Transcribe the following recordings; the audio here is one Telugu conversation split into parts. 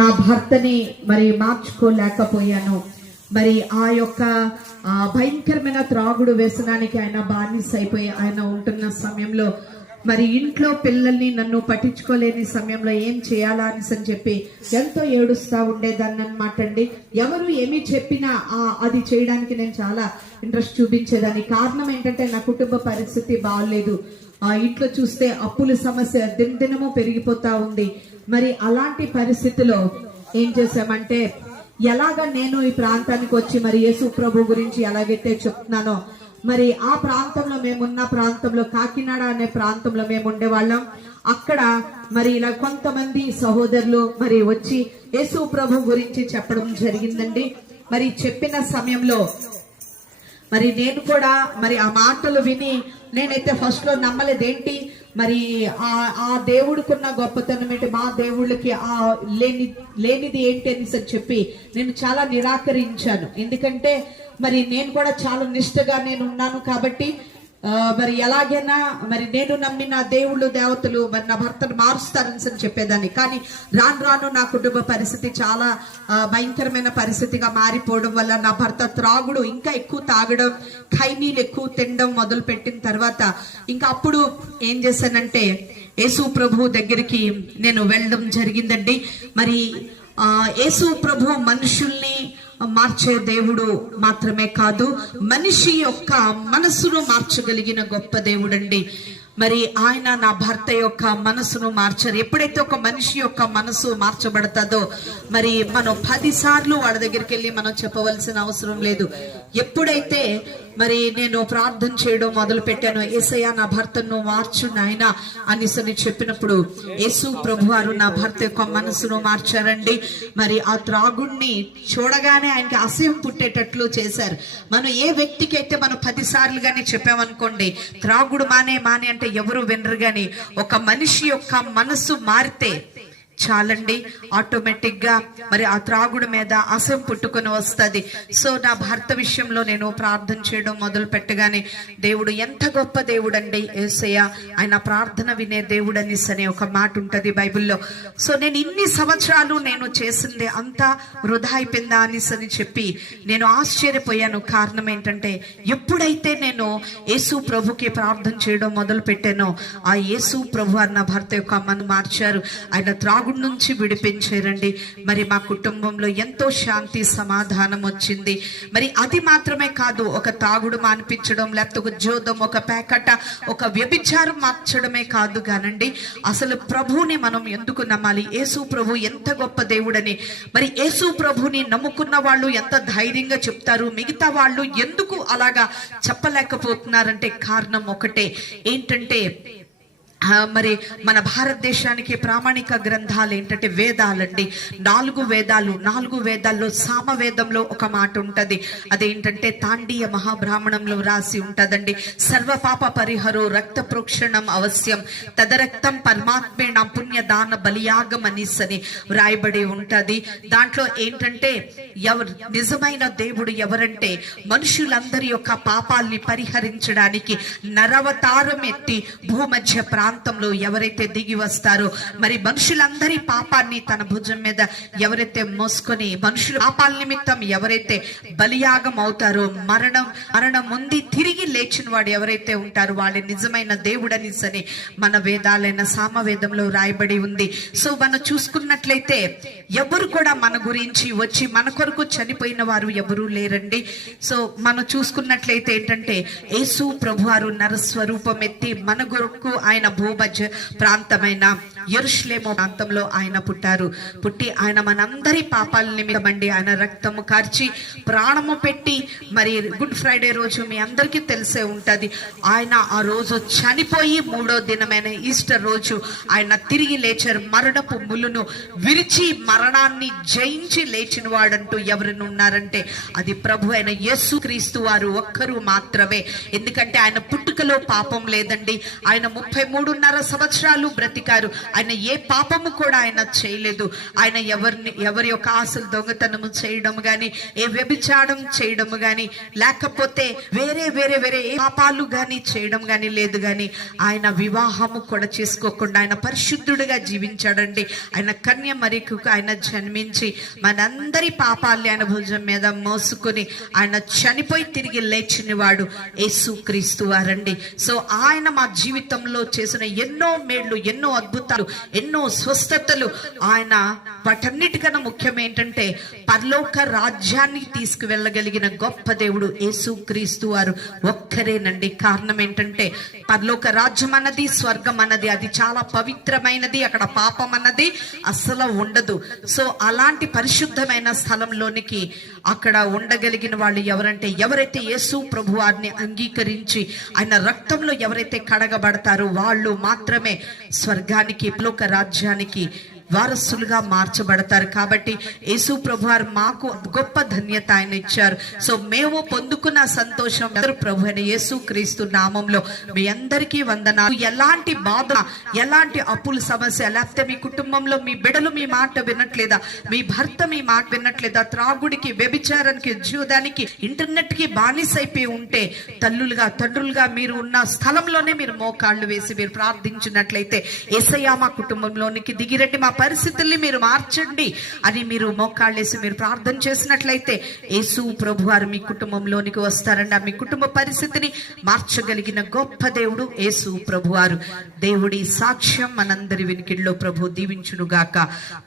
నా భర్తని మరి మార్చుకోలేకపోయాను. మరి ఆ యొక్క భయంకరమైన త్రాగుడు వ్యసనానికి ఆయన బానిస అయిపోయి ఆయన ఉంటున్న సమయంలో మరి ఇంట్లో పిల్లల్ని నన్ను పట్టించుకోలేని సమయంలో ఏం చేయాలా అని చెప్పి ఎంతో ఏడుస్తా ఉండేదాన్ని అనమాట అండి. ఎవరు ఏమి చెప్పినా అది చేయడానికి నేను చాలా ఇంట్రెస్ట్ చూపించేదాన్ని. కారణం ఏంటంటే నా కుటుంబ పరిస్థితి బాగలేదు. ఇంట్లో చూస్తే అప్పుల సమస్య దినదినము పెరిగిపోతా ఉంది. మరి అలాంటి పరిస్థితిలో ఏం చేశామంటే, ఎలాగ నేను ఈ ప్రాంతానికి వచ్చి మరి యేసు ప్రభు గురించి ఎలాగైతే చెప్తున్నానో, మరి ఆ ప్రాంతంలో మేమున్న ప్రాంతంలో కాకినాడ అనే ప్రాంతంలో మేము ఉండేవాళ్ళం. అక్కడ మరి ఇలా కొంతమంది సహోదరులు మరి వచ్చి యేసు ప్రభు గురించి చెప్పడం జరిగిందండి. మరి చెప్పిన సమయంలో మరి నేను కూడా మరి ఆ మాటలు విని నేనైతే ఫస్ట్ లో నమ్మలేదేంటి, మరి ఆ దేవుడికున్న గొప్పతనం ఏంటి, మా దేవుళ్ళకి లేనిది ఏంటి అని చెప్పి నేను చాలా నిరాకరించాను. ఎందుకంటే మరి నేను కూడా చాలా నిష్ఠగా నేను ఉన్నాను కాబట్టి మరి ఎలాగైనా మరి నేను నమ్మిన దేవుళ్ళు దేవతలు మరి నా భర్తను మారుస్తారని చెప్పేదాన్ని. కానీ రాను రాను నా కుటుంబ పరిస్థితి చాలా భయంకరమైన పరిస్థితిగా మారిపోవడం వల్ల నా భర్త త్రాగుడు ఇంకా ఎక్కువ తాగడం, ఖైనీలు ఎక్కువ తినడం మొదలు పెట్టిన తర్వాత ఇంకా అప్పుడు ఏం చేశానంటే యేసు ప్రభు దగ్గరికి నేను వెళ్ళడం జరిగిందండి. మరి యేసు ప్రభు మనుషుల్ని మార్చే దేవుడు మాత్రమే కాదు, మనిషి యొక్క మనసును మార్చగలిగిన గొప్ప దేవుడండి. మరి ఆయన నా భర్త యొక్క మనసును మార్చారు. ఎప్పుడైతే ఒక మనిషి యొక్క మనసు మార్చబడతాదో మరి మనం 10 సార్లు వాళ్ళ దగ్గరికి వెళ్ళి మనం చెప్పవలసిన అవసరం లేదు. ఎప్పుడైతే మరి నేను ప్రార్థన చేయడం మొదలు పెట్టాను, యేసయ్య నా భర్తను మార్చు నాయన అనేసి చెప్పినప్పుడు యేసు ప్రభువారు నా భర్త యొక్క మనసును మార్చారండి. మరి ఆ త్రాగుణ్ణి చూడగానే ఆయనకి అసహ్యం పుట్టేటట్లు చేశారు. మనం ఏ వ్యక్తికి అయితే మనం 10 సార్లు గానీ చెప్పామనుకోండి, త్రాగుడు మానే అంటే ఎవరు వినరు. గాని ఒక మనిషి యొక్క మనసు మారితే చాలండి, ఆటోమేటిక్ గా మరి ఆ త్రాగుడు మీద అసహ్యం పుట్టుకొని వస్తుంది. సో నా భర్త విషయంలో నేను ప్రార్థన చేయడం మొదలు పెట్టగానే దేవుడు ఎంత గొప్ప దేవుడు అండి యేసయ్య, ఆయన ప్రార్థన వినే దేవుడు అనే ఒక మాట ఉంటది బైబిల్లో. సో నేను ఇన్ని సంవత్సరాలు నేను చేసింది అంతా వృధా అయిపోయిందా అని చెప్పి నేను ఆశ్చర్యపోయాను. కారణం ఏంటంటే ఎప్పుడైతే నేను యేసు ప్రభుకి ప్రార్థన చేయడం మొదలు పెట్టానో ఆ యేసు ప్రభు అన్న భర్త యొక్క మనసు మార్చారు. ఆయన త్రాగు నుంచి విడిపించారండి. మరి మా కుటుంబంలో ఎంతో శాంతి సమాధానం వచ్చింది. మరి అది మాత్రమే కాదు, ఒక తాగుడు మానిపించడం, లేకపోతే ఒక జోదం, ఒక పేకట, ఒక వ్యభిచారం మార్చడమే కాదు కానండి, అసలు ప్రభువుని మనం ఎందుకు నమ్మాలి, యేసు ప్రభు ఎంత గొప్ప దేవుడని మరి యేసు ప్రభుని నమ్ముకున్న వాళ్ళు ఎంత ధైర్యంగా చెప్తారు, మిగతా వాళ్ళు ఎందుకు అలాగా చెప్పలేకపోతున్నారంటే కారణం ఒకటే ఏంటంటే మరి మన భారతదేశానికి ప్రామాణిక గ్రంథాలు ఏంటంటే వేదాలండి. 4 వేదాలు. 4 వేదాల్లో సామవేదంలో ఒక మాట ఉంటది. అదేంటంటే తాండీయ మహాబ్రాహ్మణంలో రాసి ఉంటదండి, సర్వ పాప పరిహరో రక్త ప్రోక్షణం అవశ్యం తదరక్తం పరమాత్మేణ పుణ్యదాన బలియాగం అనేసని వ్రాయబడి ఉంటది. దాంట్లో ఏంటంటే ఎవరు నిజమైన దేవుడు ఎవరంటే మనుషులందరి యొక్క పాపాల్ని పరిహరించడానికి నరవతారం ఎత్తి భూమధ్య ప్రాంతంలో ఎవరైతే దిగి వస్తారో మరి మనుషులందరి పాపాన్ని తన భుజం మీద ఎవరైతే మోసుకొని మనుషుల పాపాల నిమిత్తం ఎవరైతే బలియాగం అవుతారో మరణం ముందు తిరిగి లేచిన వాడు ఎవరైతే ఉంటారో వాళ్ళే నిజమైన దేవుడని సని మన వేదాలైన సామవేదంలో రాయబడి ఉంది. సో మనం చూసుకున్నట్లయితే ఎవరు కూడా మన గురించి వచ్చి మన కొరకు చనిపోయిన వారు ఎవరూ లేరండి. సో మనం చూసుకున్నట్లయితే ఏంటంటే యేసు ప్రభువారు నరస్వరూపం ఎత్తి మన కొరకు ఆయన భూమధ్య ప్రాంతమైన యెరూషలేము ప్రాంతంలో ఆయన పుట్టి ఆయన మనందరి పాపాల నిమిత్తమండి ఆయన రక్తము కార్చి ప్రాణము పెట్టి మరి గుడ్ ఫ్రైడే రోజు మీ అందరికీ తెలిసే ఉంటది, ఆయన ఆ రోజు చనిపోయి 3వ దినమైన ఈస్టర్ రోజు ఆయన తిరిగి లేచారు. మరణపు ముళ్ళును విరిచి మరణాన్ని జయించి లేచిన వాడంటూ ఎవరైనా ఉన్నారంటే అది ప్రభు అయిన యేసుక్రీస్తు వారు ఒక్కరు మాత్రమే. ఎందుకంటే ఆయన పుట్టుకలో పాపం లేదండి. ఆయన 33.5 సంవత్సరాలు బ్రతికారు. ఆయన ఏ పాపము కూడా ఆయన చేయలేదు. ఆయన ఎవరి యొక్క ఆశలు దొంగతనము చేయడం గాని, ఏ వ్యభిచారం చేయడం గాని, లేకపోతే వేరే వేరే వేరే ఏ పాపాలు గాని చేయడం గాని లేదు. గాని ఆయన వివాహము కూడా చేసుకోకుండా ఆయన పరిశుద్ధుడిగా జీవించాడండి. ఆయన కన్య మరికి ఆయన జన్మించి మనందరి పాపాల్ని ఆయన భుజం మీద మోసుకొని ఆయన చనిపోయి తిరిగి లేచిన వాడు యేసుక్రీస్తు వారండి. సో ఆయన మా జీవితంలో చేసిన ఎన్నో మేళ్లు, ఎన్నో అద్భుతాలు, ఎన్నో స్వస్థతలు, ఆయన వాటన్నిటికన్నా ముఖ్యం ఏంటంటే పరలోక రాజ్యాన్ని తీసుకువెళ్ళగలిగిన గొప్ప దేవుడు యేసుక్రీస్తు వారు ఒక్కరేనండి. కారణం ఏంటంటే పరలోక రాజ్యం అన్నది, స్వర్గం అన్నది అది చాలా పవిత్రమైనది. అక్కడ పాపం అన్నది అసలు ఉండదు. సో అలాంటి పరిశుద్ధమైన స్థలంలోనికి అక్కడ ఉండగలిగిన వాళ్ళు ఎవరంటే, ఎవరైతే యేసు ప్రభువారిని అంగీకరించి ఆయన రక్తంలో ఎవరైతే కడగబడతారో వాళ్ళు మాత్రమే స్వర్గానికి, పరలోక రాజ్యానికి వారసులుగా మార్చబడతారు. కాబట్టి యేసు ప్రభువారు మాకు గొప్ప ధన్యత ఆయన ఇచ్చారు. సో మేము పొందుకున్న సంతోషం ప్రభు అయిన యేసు క్రీస్తు నామంలో మీ అందరికీ వందనాలు. ఎలాంటి బాధ, ఎలాంటి అప్పుల సమస్య, లేకపోతే మీ కుటుంబంలో మీ బిడ్డలు మీ మాట వినట్లేదా, మీ భర్త మీ మాట వినట్లేదా, త్రాగుడికి, వ్యభిచారానికి, జూదానికి, ఇంటర్నెట్ కి బానిసైపోయి ఉంటే తల్లులుగా తండ్రులుగా మీరు ఉన్న స్థలంలోనే మీరు మోకాళ్ళు వేసి మీరు ప్రార్థించినట్లయితే, యేసయ్యా మా కుటుంబంలోనికి దిగిరండి, మా పరిస్థితుల్ని మీరు మార్చండి అని మీరు మోకాళ్ళేసి మీరు ప్రార్థన చేసినట్లయితే యేసు ప్రభువారు మీ కుటుంబంలోనికి వస్తారండి. మీ కుటుంబ పరిస్థితిని మార్చగలిగిన గొప్ప దేవుడు యేసు ప్రభువారు. దేవుడి సాక్ష్యం మనందరి వినికిడిలో ప్రభు దీవించును గాక.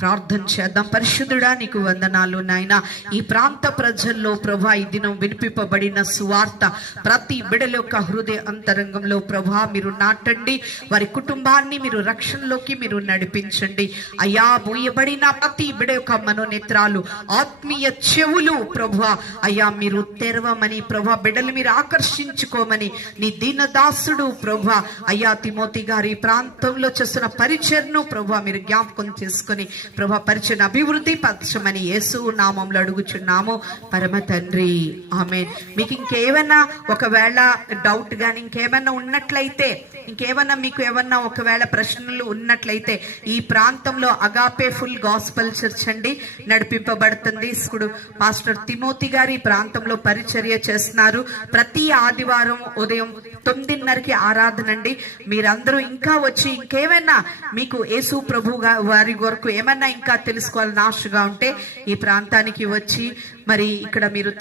ప్రార్థన చేద్దాం. పరిశుద్ధుడా నీకు వందనాలు నాయన. ఈ ప్రాంత ప్రజల్లో ప్రభా ఈ దినం వినిపింపబడిన సువార్త ప్రతి బిడల యొక్క హృదయ అంతరంగంలో ప్రభా మీరు నాటండి. వారి కుటుంబాన్ని మీరు రక్షణలోకి మీరు నడిపించండి అయ్యా. మూయబడిన ప్రతి బిడ యొక్క మనోనేత్రాలు, ఆత్మీయ చెవులు ప్రభువా అయ్యా మీరు తెరవమని, ప్రభా బిడ్డలు మీరు ఆకర్షించుకోమని నీ దీనదాసుడు ప్రభువా అయ్యా తిమోతి గారి ప్రాంతంలో చేస్తున్న పరిచర్ను ప్రభువా మీరు జ్ఞాపకం చేసుకుని ప్రభా పరిచర్ను అభివృద్ధి పరచమని యేసు నామంలో అడుగుచున్నాము పరమ తండ్రి, ఆమేన్. మీకు ఇంకేమైనా ఒకవేళ డౌట్ గాని ఇంకేమైనా ఉన్నట్లయితే, ఇంకేమన్నా మీకు ఏమన్నా ఒకవేళ ప్రశ్నలు ఉన్నట్లయితే ఈ ప్రాంతంలో అగాపే ఫుల్ గాస్పల్ చర్చ్ అండి నడిపింపబడుతుంది. ఇప్పుడు పాస్టర్ తిమోతి గారి ప్రాంతంలో పరిచర్య చేస్తున్నారు. ప్రతి ఆదివారం ఉదయం 9:30కి ఆరాధన అండి. మీరందరూ ఇంకా వచ్చి ఇంకేమైనా మీకు యేసు ప్రభు వారి వరకు ఏమన్నా ఇంకా తెలుసుకోవాలని ఆశగా ఉంటే ఈ ప్రాంతానికి వచ్చి మరి ఇక్కడ మీరు